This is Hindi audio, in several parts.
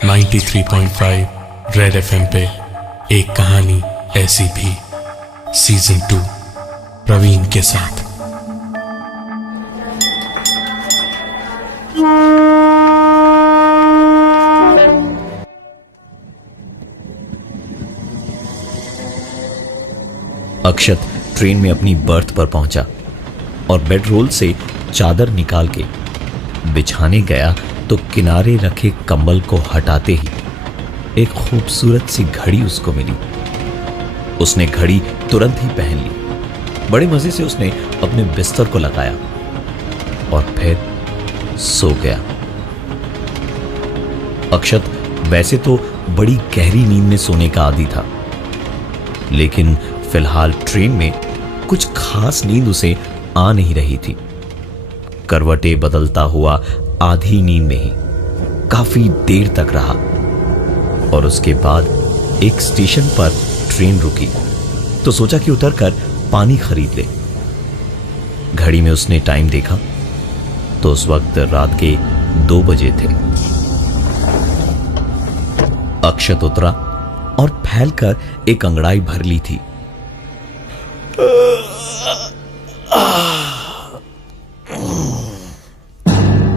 93.5 रेड एफएम पे एक कहानी ऐसी भी सीजन 2 प्रवीण के साथ। अक्षत ट्रेन में अपनी बर्थ पर पहुंचा और बेडरोल से चादर निकाल के बिछाने गया तो किनारे रखे कंबल को हटाते ही एक खूबसूरत सी घड़ी उसको मिली। उसने घड़ी तुरंत ही पहन ली। बड़े मजे से उसने अपने बिस्तर को लगाया और फिर सो गया। अक्षत वैसे तो बड़ी गहरी नींद में सोने का आदी था, लेकिन फिलहाल ट्रेन में कुछ खास नींद उसे आ नहीं रही थी। करवटें बदलता हुआ आधी नींद में ही काफी देर तक रहा और उसके बाद एक स्टेशन पर ट्रेन रुकी तो सोचा कि उतरकर पानी खरीद ले। घड़ी में उसने टाइम देखा तो उस वक्त रात के 2 बजे थे। अक्षत उतरा और फैलकर एक अंगड़ाई भर ली थी।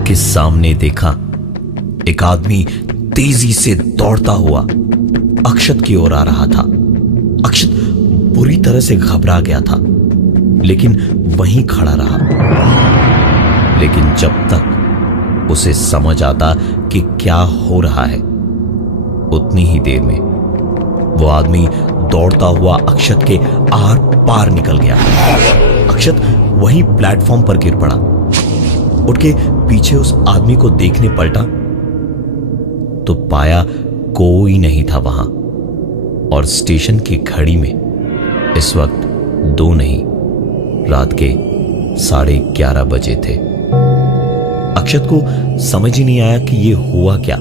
कि सामने देखा एक आदमी तेजी से दौड़ता हुआ अक्षत की ओर आ रहा था। अक्षत बुरी तरह से घबरा गया था, लेकिन वहीं खड़ा रहा। लेकिन जब तक उसे समझ आता कि क्या हो रहा है, उतनी ही देर में वो आदमी दौड़ता हुआ अक्षत के आर पार निकल गया। अक्षत वहीं प्लेटफॉर्म पर गिर पड़ा। उठ के पीछे उस आदमी को देखने पलटा तो पाया कोई नहीं था वहां, और स्टेशन की घड़ी में इस वक्त 2 नहीं, रात के 11:30 बजे थे। अक्षत को समझ ही नहीं आया कि ये हुआ क्या।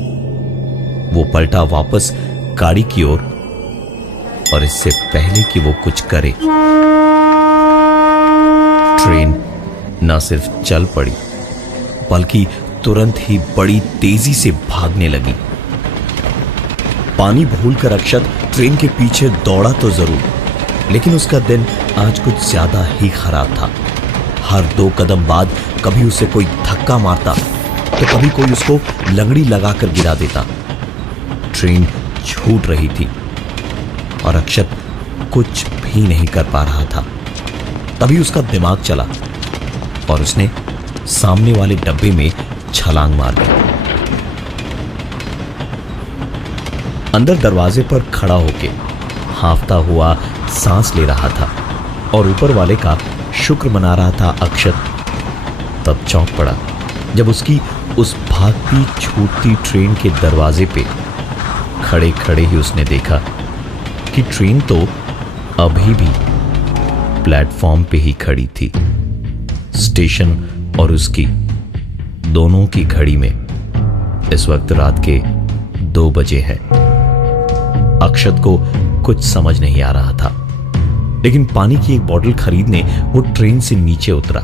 वो पलटा वापस गाड़ी की ओर और इससे पहले कि वो कुछ करे, ट्रेन न सिर्फ चल पड़ी बल्कि तुरंत ही बड़ी तेजी से भागने लगी। पानी भूलकर अक्षत ट्रेन के पीछे दौड़ा तो जरूर, लेकिन उसका दिन आज कुछ ज्यादा ही खराब था। हर 2 कदम बाद कभी उसे कोई धक्का मारता तो कभी कोई उसको लंगड़ी लगाकर गिरा देता। ट्रेन छूट रही थी और अक्षत कुछ भी नहीं कर पा रहा था। तभी उसका दिमाग चला और उसने सामने वाले डब्बे में छलांग मार दी। अंदर दरवाजे पर खड़ा होके हांफता हुआ सांस ले रहा था और ऊपर वाले का शुक्र मना रहा था अक्षत। तब चौंक पड़ा जब उसकी उस भागती छूटती ट्रेन के दरवाजे पे खड़े खड़े ही उसने देखा कि ट्रेन तो अभी भी प्लेटफॉर्म पे ही खड़ी थी। स्टेशन और उसकी दोनों की घड़ी में इस वक्त रात के 2 बजे है। अक्षत को कुछ समझ नहीं आ रहा था, लेकिन पानी की एक बोतल खरीदने वो ट्रेन से नीचे उतरा।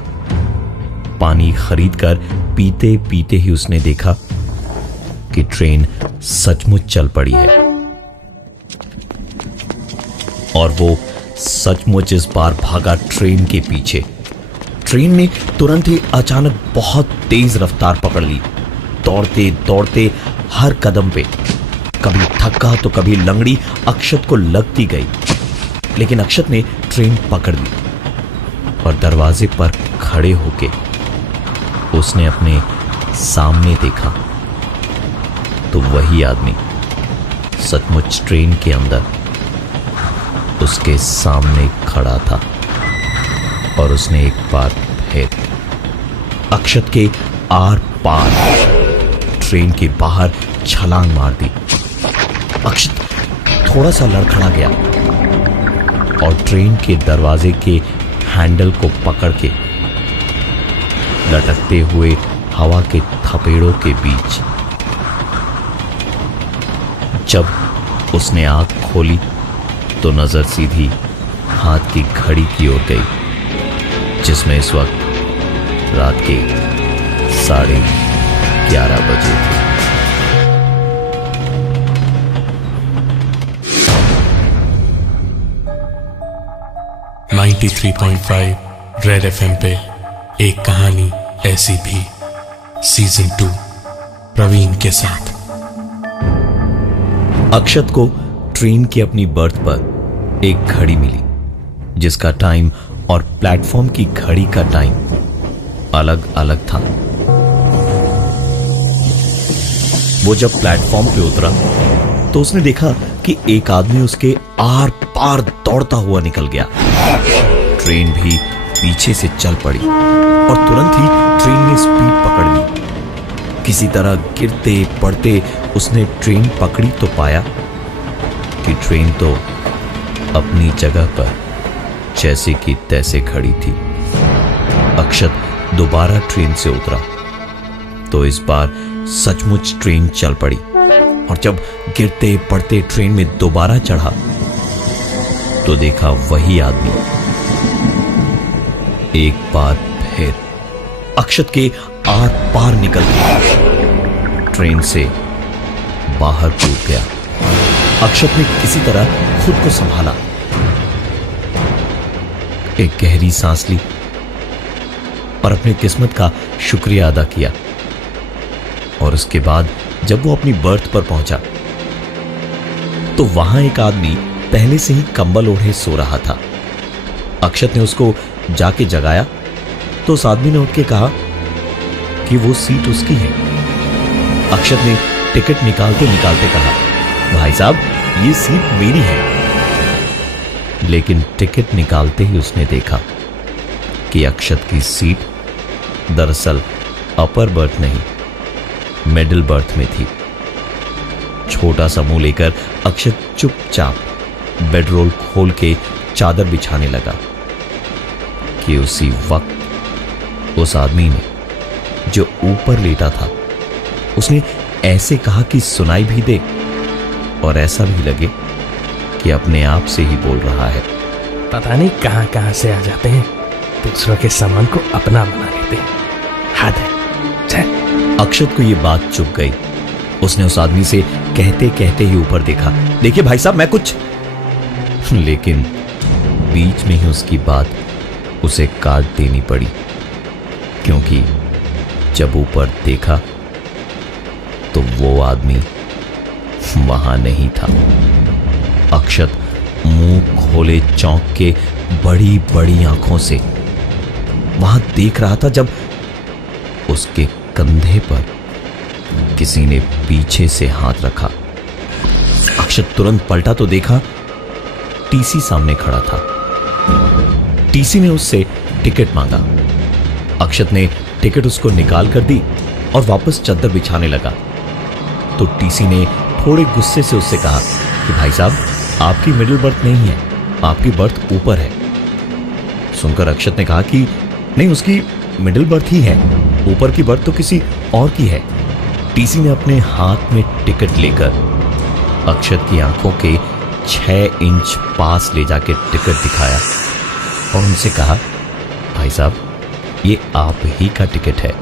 पानी खरीदकर पीते पीते ही उसने देखा कि ट्रेन सचमुच चल पड़ी है और वो सचमुच इस बार भागा ट्रेन के पीछे। ट्रेन ने तुरंत ही अचानक बहुत तेज रफ्तार पकड़ ली। दौड़ते दौड़ते हर कदम पे कभी धक्का तो कभी लंगड़ी अक्षत को लगती गई, लेकिन अक्षत ने ट्रेन पकड़ ली और दरवाजे पर खड़े होके उसने अपने सामने देखा तो वही आदमी सचमुच ट्रेन के अंदर उसके सामने खड़ा था और उसने एक बार फिर अक्षत के आर पार ट्रेन के बाहर छलांग मार दी। अक्षत थोड़ा सा लड़खड़ा गया और ट्रेन के दरवाजे के हैंडल को पकड़ के लटकते हुए हवा के थपेड़ों के बीच जब उसने आंख खोली तो नजर सीधी हाथ की घड़ी की ओर गई, जिसमें इस वक्त रात के 11:30 बजे थे। 93.5 रेड एफएम पे एक कहानी ऐसी भी सीजन 2 प्रवीण के साथ। अक्षत को ट्रेन की अपनी बर्थ पर एक घड़ी मिली जिसका टाइम और प्लेटफॉर्म की घड़ी का टाइम अलग अलग था। वो जब प्लेटफॉर्म पे उतरा तो उसने देखा कि एक आदमी उसके आर पार दौड़ता हुआ निकल गया। ट्रेन भी पीछे से चल पड़ी और तुरंत ही ट्रेन ने स्पीड पकड़ ली। किसी तरह गिरते पड़ते उसने ट्रेन पकड़ी तो पाया कि ट्रेन तो अपनी जगह पर जैसे कि तैसे खड़ी थी। अक्षत दोबारा ट्रेन से उतरा तो इस बार सचमुच ट्रेन चल पड़ी और जब गिरते पड़ते ट्रेन में दोबारा चढ़ा तो देखा वही आदमी एक बार फिर अक्षत के आर पार निकल गया, ट्रेन से बाहर कूद गया। अक्षत ने किसी तरह खुद को संभाला, एक गहरी सांस ली और अपनी किस्मत का शुक्रिया अदा किया। और उसके बाद जब वो अपनी बर्थ पर पहुंचा तो वहां एक आदमी पहले से ही कंबल ओढ़े सो रहा था। अक्षत ने उसको जाके जगाया तो उस आदमी ने उठ के कहा कि वो सीट उसकी है। अक्षत ने टिकट निकालते निकालते कहा, भाई साहब ये सीट मेरी है। लेकिन टिकट निकालते ही उसने देखा कि अक्षत की सीट दरअसल अपर बर्थ नहीं मिडिल बर्थ में थी। छोटा सा मुंह लेकर अक्षत चुपचाप बेडरोल खोल के चादर बिछाने लगा कि उसी वक्त उस आदमी ने जो ऊपर लेटा था उसने ऐसे कहा कि सुनाई भी दे और ऐसा भी लगे कि अपने आप से ही बोल रहा है। पता नहीं कहां कहां से आ जाते हैं, दूसरों के सामान को अपना बना लेते हैं। हद है। अक्षत को यह बात चुप गई। उसने उस आदमी से कहते कहते ही ऊपर देखा, देखिए भाई साहब मैं कुछ, लेकिन बीच में ही उसकी बात उसे काट देनी पड़ी क्योंकि जब ऊपर देखा तो वो आदमी वहां नहीं था। अक्षत मुंह खोले चौंक के बड़ी बड़ी आंखों से वहां देख रहा था जब उसके कंधे पर किसी ने पीछे से हाथ रखा। अक्षत तुरंत पलटा तो देखा टीसी सामने खड़ा था। टीसी ने उससे टिकट मांगा। अक्षत ने टिकट उसको निकाल कर दी और वापस चादर बिछाने लगा तो टीसी ने थोड़े गुस्से से उससे कहा कि भाई साहब आपकी मिडिल बर्थ नहीं है, आपकी बर्थ ऊपर है। सुनकर अक्षत ने कहा कि नहीं उसकी मिडिल बर्थ ही है, ऊपर की बर्थ तो किसी और की है। टीसी ने अपने हाथ में टिकट लेकर अक्षत की आंखों के 6 इंच पास ले जाके टिकट दिखाया और उनसे कहा, भाई साहब ये आप ही का टिकट है,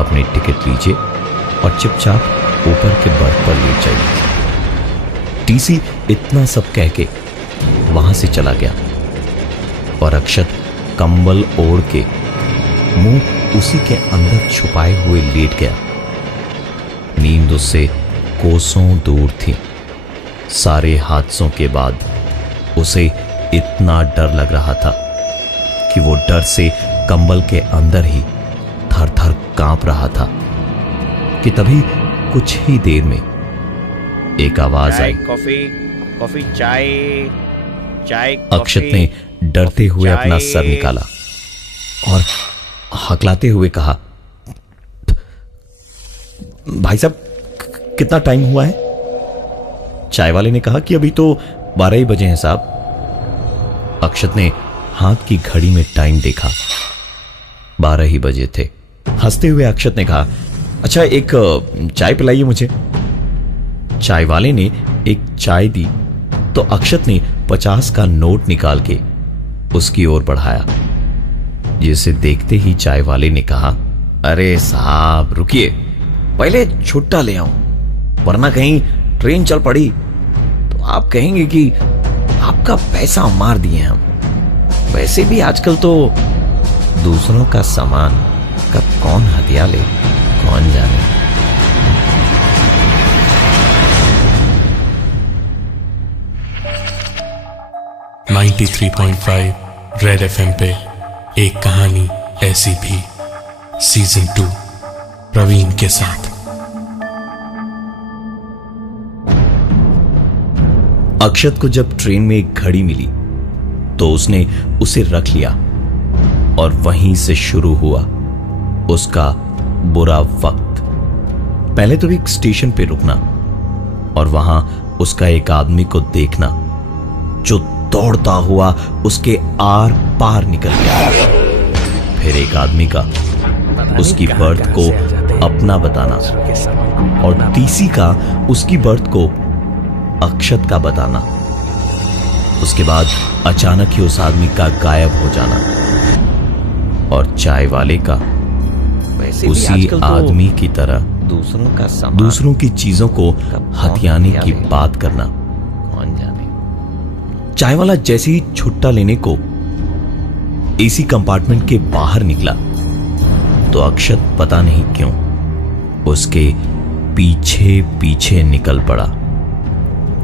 अपनी टिकट लीजिए और चुपचाप ऊपर के बर्थ पर ले जाइए। टीसी इतना सब कह के वहां से चला गया और अक्षत कंबल ओढ़ के मुंह उसी के अंदर छुपाए हुए लेट गया। नींद उससे कोसों दूर थी। सारे हादसों के बाद उसे इतना डर लग रहा था कि वो डर से कंबल के अंदर ही थर थर कांप रहा था कि तभी कुछ ही देर में एक आवाज आई, कॉफी चाय। अक्षत ने डरते हुए अपना सर निकाला और हकलाते हुए कहा, भाई साहब कितना टाइम हुआ है? चाय वाले ने कहा कि अभी तो 12 ही बजे हैं साहब। अक्षत ने हाथ की घड़ी में टाइम देखा, 12 ही बजे थे। हंसते हुए अक्षत ने कहा, अच्छा एक चाय पिलाइए मुझे। चाय वाले ने एक चाय दी तो अक्षत ने 50 का नोट निकाल के उसकी ओर बढ़ाया, जिसे देखते ही चाय वाले ने कहा, अरे साहब रुकिए, पहले छुट्टा ले आऊं, वरना कहीं ट्रेन चल पड़ी तो आप कहेंगे कि आपका पैसा मार दिए हम। वैसे भी आजकल तो दूसरों का सामान कब कौन हथिया ले कौन जाने। रेड एफएम पे एक कहानी ऐसी भी सीजन 2 प्रवीण के साथ। अक्षत को जब ट्रेन में एक घड़ी मिली तो उसने उसे रख लिया और वहीं से शुरू हुआ उसका बुरा वक्त। पहले तो एक स्टेशन पे रुकना और वहां उसका एक आदमी को देखना जो दौड़ता हुआ उसके आर पार निकल गया। फिर एक आदमी का उसकी बर्थ को अपना बताना और टीसी का उसकी बर्थ को अक्षत का बताना। उसके बाद अचानक ही उस आदमी का गायब हो जाना और चाय वाले का उसी आदमी की तरह दूसरों की चीजों को हथियाने की बात करना। कौन जाने। चाय वाला जैसे ही छुट्टा लेने को एसी कंपार्टमेंट के बाहर निकला तो अक्षत पता नहीं क्यों उसके पीछे पीछे निकल पड़ा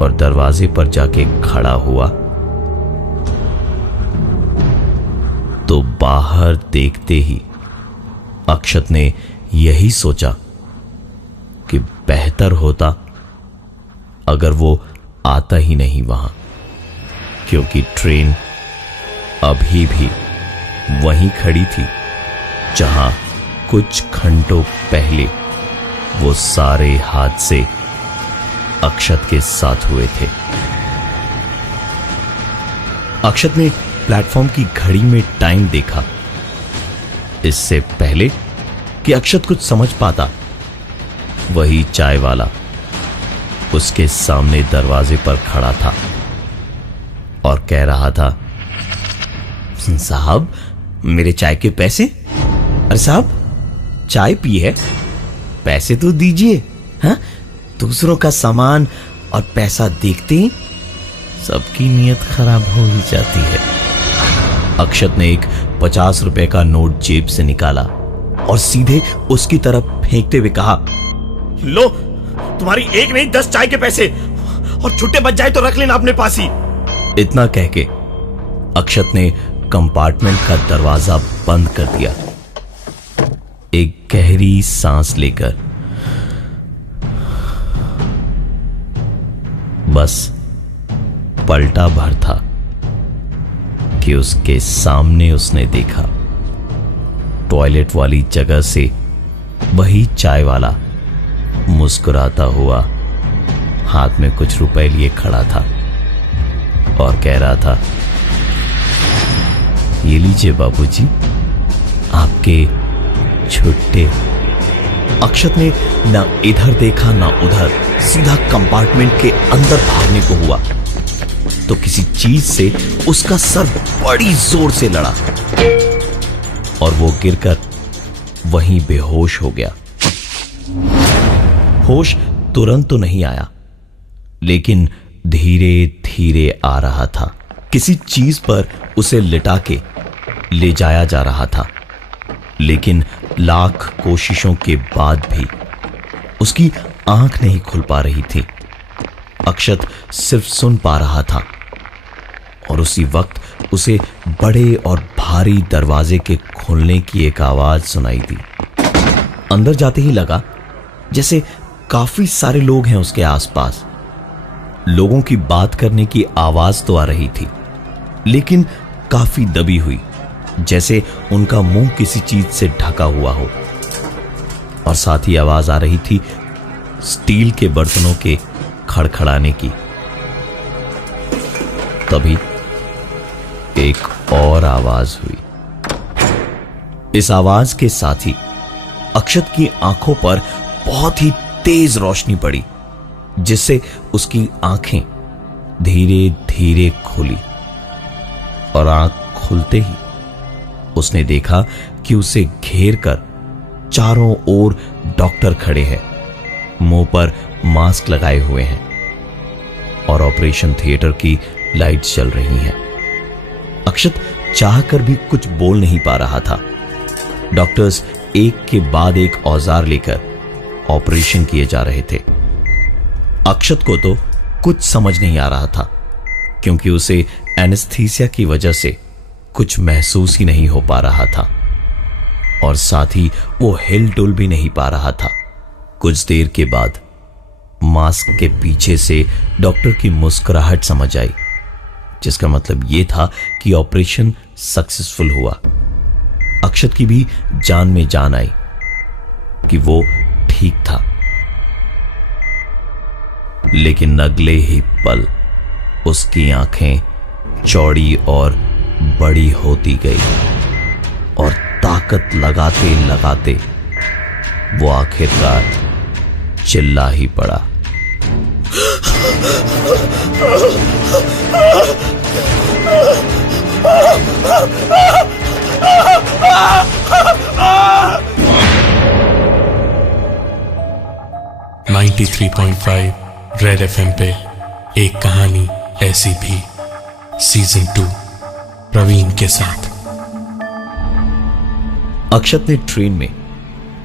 और दरवाजे पर जाके खड़ा हुआ तो बाहर देखते ही अक्षत ने यही सोचा कि बेहतर होता अगर वो आता ही नहीं वहां, क्योंकि ट्रेन अभी भी वहीं खड़ी थी जहां कुछ घंटों पहले वो सारे हादसे अक्षत के साथ हुए थे। अक्षत ने प्लेटफॉर्म की घड़ी में टाइम देखा। इससे पहले कि अक्षत कुछ समझ पाता, वही चाय वाला उसके सामने दरवाजे पर खड़ा था और कह रहा था, साहब मेरे चाय के पैसे। अरे साहब चाय पी है, पैसे तो दीजिए। हाँ, दूसरों का सामान और पैसा देखते ही सबकी नीयत खराब हो ही जाती है। अक्षत ने एक 50 रुपए का नोट जेब से निकाला और सीधे उसकी तरफ फेंकते हुए कहा, लो तुम्हारी एक नहीं 10 चाय के पैसे, और छुट्टे बच जाए तो रख लेना अपने पास ही। इतना कह के अक्षत ने कंपार्टमेंट का दरवाजा बंद कर दिया। एक गहरी सांस लेकर बस पलटा भर था कि उसके सामने उसने देखा टॉयलेट वाली जगह से वही चाय वाला मुस्कुराता हुआ हाथ में कुछ रुपए लिए खड़ा था और कह रहा था, ये लीजिए बाबूजी आपके छुट्टे। अक्षत ने ना इधर देखा ना उधर, सीधा कंपार्टमेंट के अंदर भागने को हुआ तो किसी चीज से उसका सर बड़ी जोर से लड़ा और वो गिरकर वहीं बेहोश हो गया। होश तुरंत तो नहीं आया, लेकिन धीरे धीरे आ रहा था। किसी चीज पर उसे लिटा के ले जाया जा रहा था, लेकिन लाख कोशिशों के बाद भी उसकी आंख नहीं खुल पा रही थी। अक्षत सिर्फ सुन पा रहा था और उसी वक्त उसे बड़े और भारी दरवाजे के खुलने की एक आवाज सुनाई दी। अंदर जाते ही लगा जैसे काफी सारे लोग हैं उसके आसपास। लोगों की बात करने की आवाज तो आ रही थी, लेकिन काफी दबी हुई, जैसे उनका मुंह किसी चीज से ढका हुआ हो। और साथ ही आवाज आ रही थी स्टील के बर्तनों के खड़खड़ाने की। तभी एक और आवाज हुई। इस आवाज के साथ ही अक्षत की आंखों पर बहुत ही तेज रोशनी पड़ी, जिससे उसकी आंखें धीरे धीरे खुली और आंख खुलते ही उसने देखा कि उसे घेर कर चारों ओर डॉक्टर खड़े हैं, मुंह पर मास्क लगाए हुए हैं और ऑपरेशन थिएटर की लाइट्स चल रही हैं। अक्षत चाहकर भी कुछ बोल नहीं पा रहा था। डॉक्टर्स एक के बाद एक औजार लेकर ऑपरेशन किए जा रहे थे। अक्षत को तो कुछ समझ नहीं आ रहा था, क्योंकि उसे एनेस्थीसिया की वजह से कुछ महसूस ही नहीं हो पा रहा था और साथ ही वो हिल डुल भी नहीं पा रहा था। कुछ देर के बाद मास्क के पीछे से डॉक्टर की मुस्कुराहट समझ आई, जिसका मतलब यह था कि ऑपरेशन सक्सेसफुल हुआ। अक्षत की भी जान में जान आई कि वो ठीक था। लेकिन अगले ही पल उसकी आंखें चौड़ी और बड़ी होती गई और ताकत लगाते लगाते वो आखिरकार चिल्ला ही पड़ा। रेड एफएम पे एक कहानी ऐसी भी, सीजन 2 प्रवीण के साथ। अक्षत ने ट्रेन में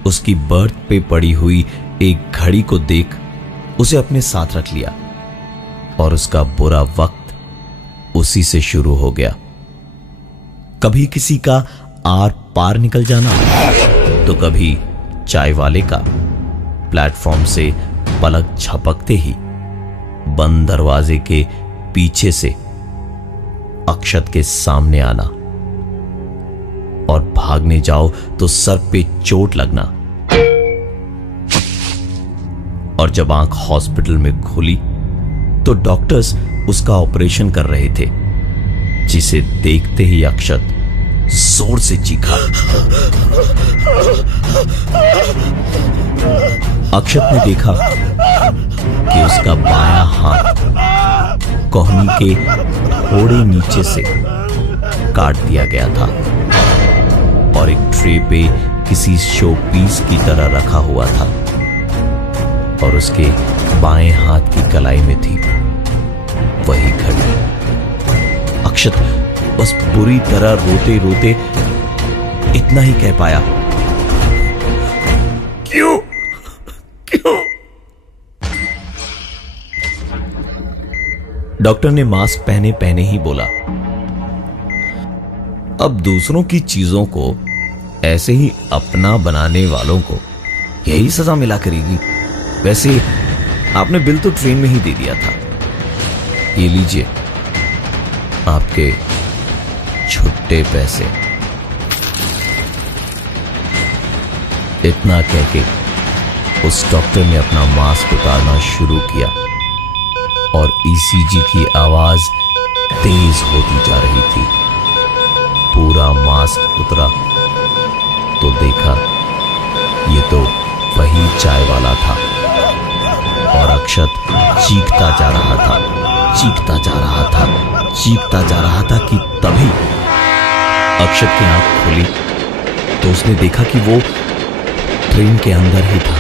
उसकी बर्थ पे पड़ी हुई एक घड़ी को देख उसे अपने साथ रख लिया और उसका बुरा वक्त उसी से शुरू हो गया। कभी किसी का आर पार निकल जाना तो कभी चाय वाले का प्लेटफॉर्म से पलक झपकते ही बंद दरवाजे के पीछे से अक्षत के सामने आना और भागने जाओ तो सर पे चोट लगना। और जब आंख हॉस्पिटल में खुली तो डॉक्टर्स उसका ऑपरेशन कर रहे थे, जिसे देखते ही अक्षत जोर से चीखा। अक्षत ने देखा कि उसका बायां हाथ कोहनी के थोड़े नीचे से काट दिया गया था और एक ट्रे पे किसी शो पीस की तरह रखा हुआ था और उसके बाएं हाथ की कलाई में थी वही घड़ी। अक्षत बस बुरी तरह रोते रोते इतना ही कह पाया, क्यों क्यों? डॉक्टर ने मास्क पहने पहने ही बोला, अब दूसरों की चीजों को ऐसे ही अपना बनाने वालों को यही सजा मिला करेगी। वैसे आपने बिल तो ट्रेन में ही दे दिया था, ये लीजिए आपके छुट्टे पैसे। इतना कह के उस डॉक्टर ने अपना मास्क उतारना शुरू किया और ईसीजी की आवाज तेज होती जा रही थी। पूरा मास्क उतरा तो देखा ये तो वही चाय वाला था और अक्षत चीखता जा रहा था, चीखता जा रहा था, चीखता जा रहा था कि तभी अक्षत की आंख खुली तो उसने देखा कि वो ट्रेन के अंदर ही था।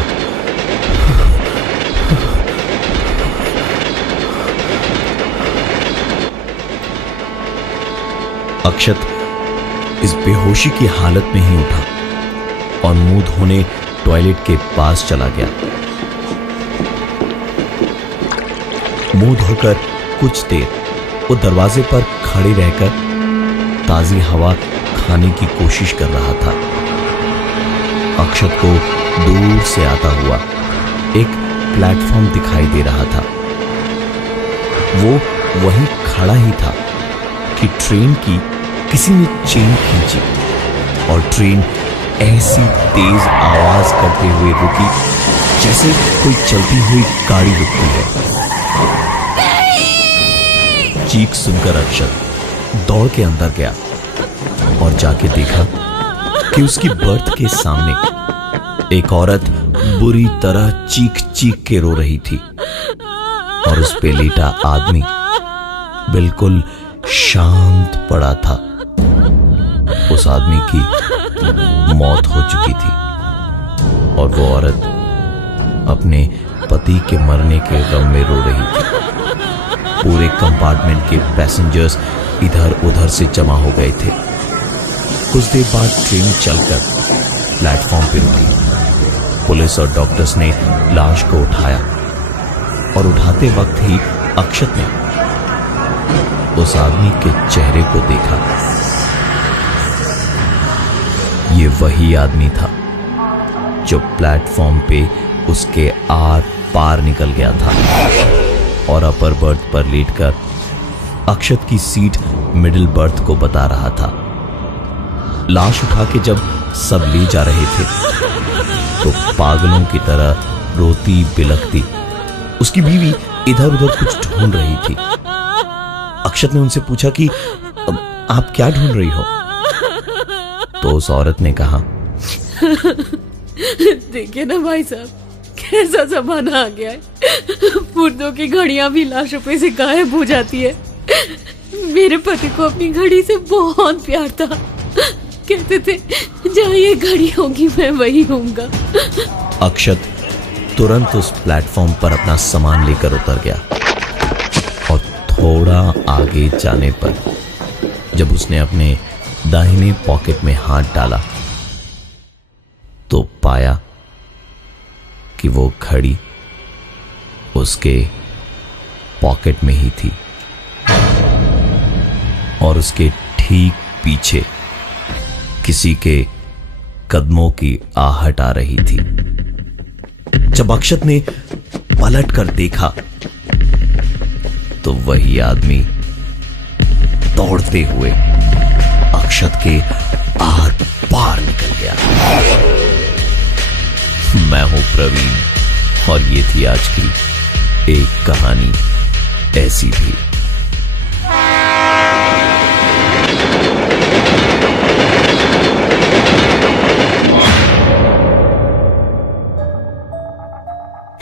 अक्षत इस बेहोशी की हालत में ही उठा और मुंह धोने टॉयलेट के पास चला गया। मुंह धोकर कुछ देर वो दरवाजे पर खड़े रहकर ताजी हवा खाने की कोशिश कर रहा था। अक्षत को दूर से आता हुआ एक प्लेटफॉर्म दिखाई दे रहा था। वो वहीं खड़ा ही था कि ट्रेन की किसी ने चेन खींची और ट्रेन ऐसी तेज आवाज करते हुए रुकी जैसे कोई चलती हुई गाड़ी रुकती है। चीख सुनकर अक्षत दौड़ के अंदर गया और जाके देखा कि उसकी बर्थ के सामने एक औरत बुरी तरह चीख चीख के रो रही थी और उस पे लेटा आदमी बिल्कुल शांत पड़ा था। उस आदमी की मौत हो चुकी थी और वो औरत अपने पति के मरने के गम में रो रही थी। पूरे कंपार्टमेंट के पैसेंजर्स इधर उधर से जमा हो गए थे। कुछ देर बाद ट्रेन चलकर प्लेटफॉर्म पर रुकी। पुलिस और डॉक्टर्स ने लाश को उठाया और उठाते वक्त ही अक्षत ने उस आदमी के चेहरे को देखा। ये वही आदमी था जो प्लेटफॉर्म पे उसके आर पार निकल गया था और अपर बर्थ पर लेटकर अक्षत की सीट मिडिल बर्थ को बता रहा था। लाश उठा के जब सब ले जा रहे थे तो पागलों की तरह रोती बिलखती उसकी बीवी इधर उधर कुछ ढूंढ रही थी। अक्षत ने उनसे पूछा कि आप क्या ढूंढ रही हो? तो उस औरत ने कहा, देखिए ना भाई साहब, कैसा जमाना आ गया है। मुर्दों की घड़ियां भी लाशों पे से गायब हो जाती है। मेरे पति को अपनी घड़ी से बहुत प्यार था। कहते थे जहाँ ये घड़ी होगी मैं वही होऊंगा। अक्षत तुरंत उस प्लेटफॉर्म पर अपना सामान लेकर उतर गया और थोड़ा आगे जाने पर जब उसने अपने दाहिने पॉकेट में हाथ डाला तो पाया कि वो घड़ी उसके पॉकेट में ही थी और उसके ठीक पीछे किसी के कदमों की आहट आ रही थी। जब अक्षत ने पलट कर देखा तो वही आदमी दौड़ते हुए अक्षत के आर पार निकल गया। मैं हूं प्रवीण और ये थी आज की एक कहानी ऐसी भी।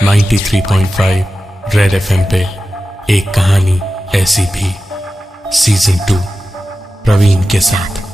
नाइन्टी 93.5 रेड एफएम पे एक कहानी ऐसी भी सीजन 2 प्रवीण के साथ।